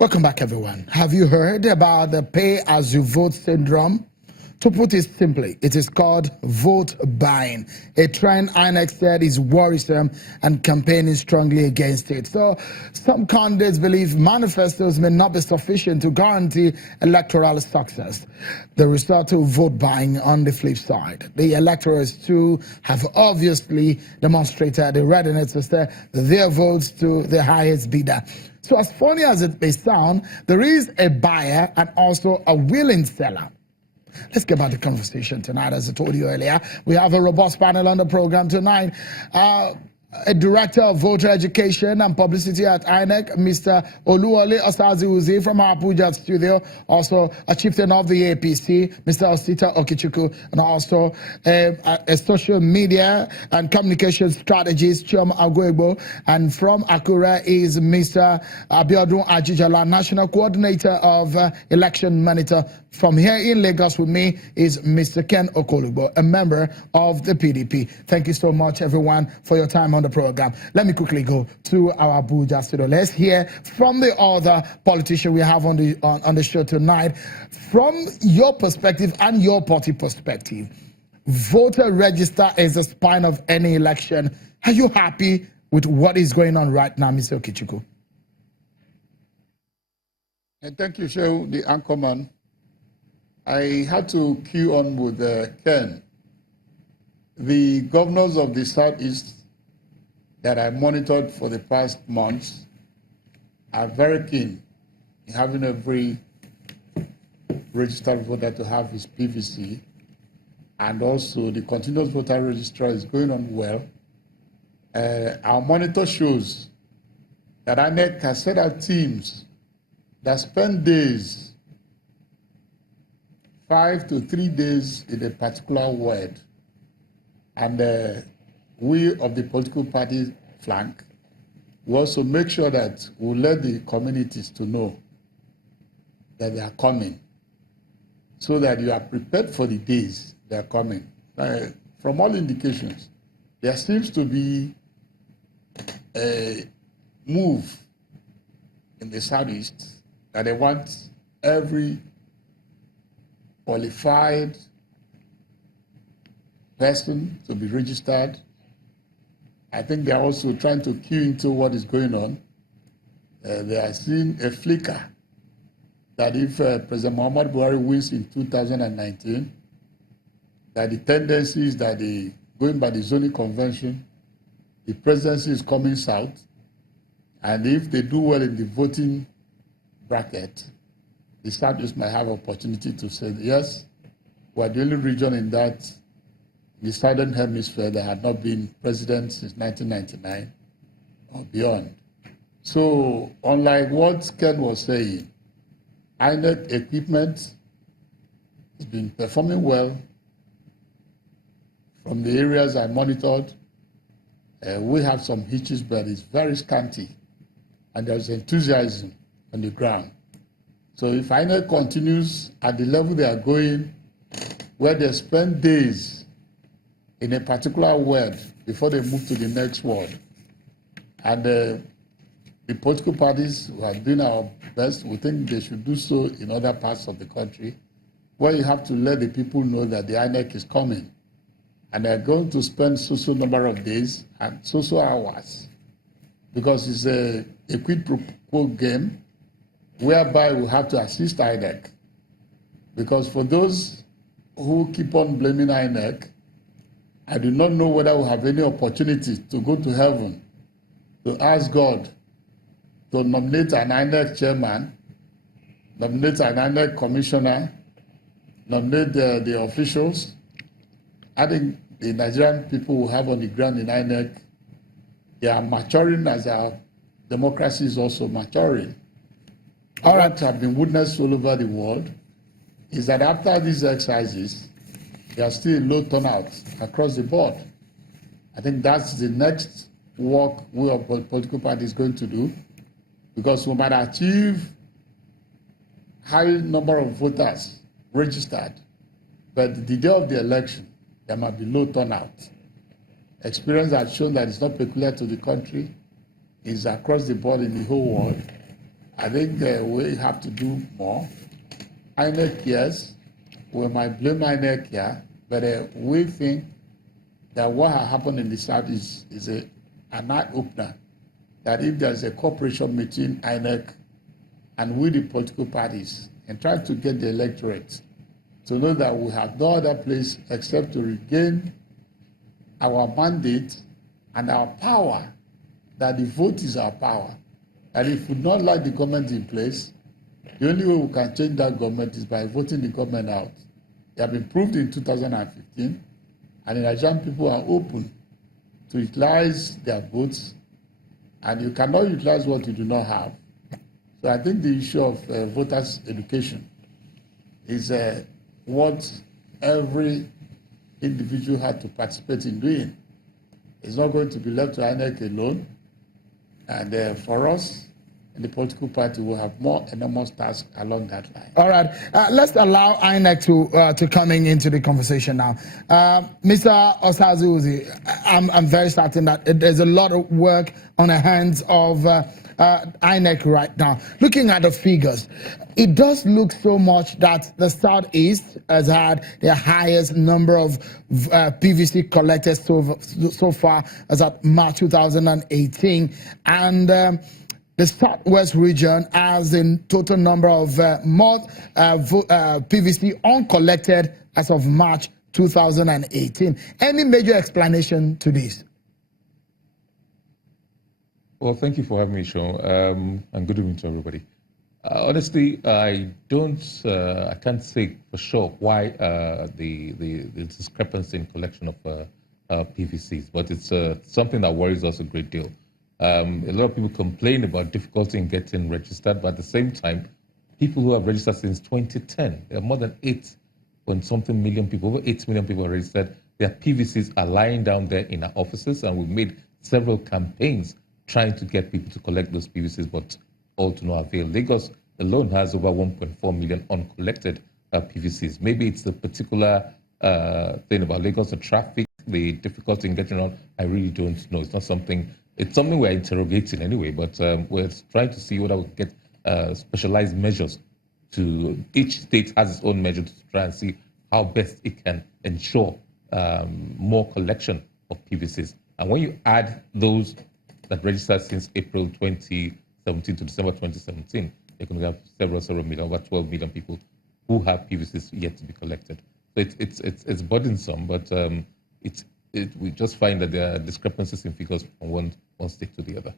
Welcome back, everyone. Have you heard about the pay-as-you-vote syndrome? To put it simply, it is called vote buying, a trend INEC said is worrisome and campaigning strongly against it. So some candidates believe manifestos may not be sufficient to guarantee electoral success. The resort to vote buying on the flip side. The electors too have obviously demonstrated a readiness to sell their votes to the highest bidder. So as funny as it may sound, there is a buyer and also a willing seller. Let's get back to the conversation tonight. As I told you earlier, we have a robust panel on the program tonight. A director of voter education and publicity at INEC, Mr. Oluwole Osazi-Uzi from our Abuja studio, also a chieftain of the APC, Mr. Osita Okichuku, and also a social media and communication strategist, Chioma Agwegbo, and from Akure is Mr. Abiodun Ajijala, national coordinator of election monitor. From here in Lagos with me is Mr. Ken Okolubo, a member of the PDP. Thank you so much, everyone, for your time on the program. Let me quickly go to our Abuja studio. Let's hear from the other politician we have on the show tonight. From your perspective and your party perspective, voter register is the spine of any election. Are you happy with what is going on right now, Mr. Okichuku? And thank you, Shehu, the anchorman. I had to queue on with Ken. The governors of the Southeast that I monitored for the past months are very keen in having every registered voter to have his PVC, and also the continuous voter registrar is going on well. Our monitor shows that INEC has set out teams that spend days, 5 to 3 days in a particular ward, and we of the political party flank will also make sure that we let the communities to know that they are coming, so that you are prepared for the days they are coming. From all indications, there seems to be a move in the Southeast that they want every qualified person to be registered. I think they are also trying to cue into what is going on. They are seeing a flicker that if President Muhammad Buhari wins in 2019, that the tendency is that going by the zoning convention, the presidency is coming south, and if they do well in the voting bracket, the Southeast might have opportunity to say, yes, we're the only region in the Southern Hemisphere that had not been president since 1999 or beyond. So, unlike what Ken was saying, INEC equipment has been performing well. From the areas I monitored, we have some hitches, but it's very scanty, and there's enthusiasm on the ground. So if INEC continues at the level they are going, where they spend days in a particular ward before they move to the next ward, and the political parties who are doing our best, we think they should do so in other parts of the country, where you have to let the people know that the INEC is coming, and they're going to spend so number of days and so hours, because it's a quid pro quo game, whereby we have to assist INEC. Because for those who keep on blaming INEC, I do not know whether we have any opportunity to go to heaven to ask God to nominate an INEC chairman, nominate an INEC commissioner, nominate the officials. I think the Nigerian people who have on the ground in INEC, they are maturing as our democracy is also maturing. All right, have been witnessed all over the world is that after these exercises, there are still low turnout across the board. I think that's the next work we of political party is going to do, because we might achieve high number of voters registered, but the day of the election, there might be low turnout. Experience has shown that it's not peculiar to the country, it's across the board in the whole world. I think we have to do more. INEC, yes, we might blame INEC here, but we think that what has happened in the South is an eye-opener, that if there's a cooperation between INEC and with the political parties and try to get the electorate to know that we have no other place except to regain our mandate and our power, that the vote is our power. And if we not like the government in place, the only way we can change that government is by voting the government out. It has been proved in 2015, and the Nigerian people are open to utilize their votes, and you cannot utilize what you do not have. So I think the issue of voters' education is what every individual had to participate in doing. It's not going to be left to INEC alone. And for us, in the political party, we have more enormous tasks along that line. All right, let's allow INEC to coming into the conversation now. Mr. Osazuzi, I'm very certain that there's a lot of work on the hands of INEC right now. Looking at the figures, it does look so much that the Southeast has had the highest number of PVC collected so far as at March 2018, and the Southwest region has a total number of more PVC uncollected as of March 2018. Any major explanation to this? Well, thank you for having me, Sean, and good evening to everybody. Honestly, I can't say for sure why the discrepancy in collection of PVCs, but it's something that worries us a great deal. A lot of people complain about difficulty in getting registered, but at the same time, people who have registered since 2010, there are more than 8-point-something million people, over 8 million people are registered. Their PVCs are lying down there in our offices, and we've made several campaigns trying to get people to collect those PVCs, but all to no avail. Lagos alone has over 1.4 million uncollected PVCs. Maybe it's the particular thing about Lagos, the traffic, the difficulty in getting around. I really don't know. It's something we're interrogating anyway, but we're trying to see whether we can get specialized measures to, each state has its own measure to try and see how best it can ensure more collection of PVCs. And when you add those that registered since April 2017 to December 2017, you're going to have several million, over 12 million people who have PVCs yet to be collected. So it's burdensome, but we just find that there are discrepancies in figures from one state to the other.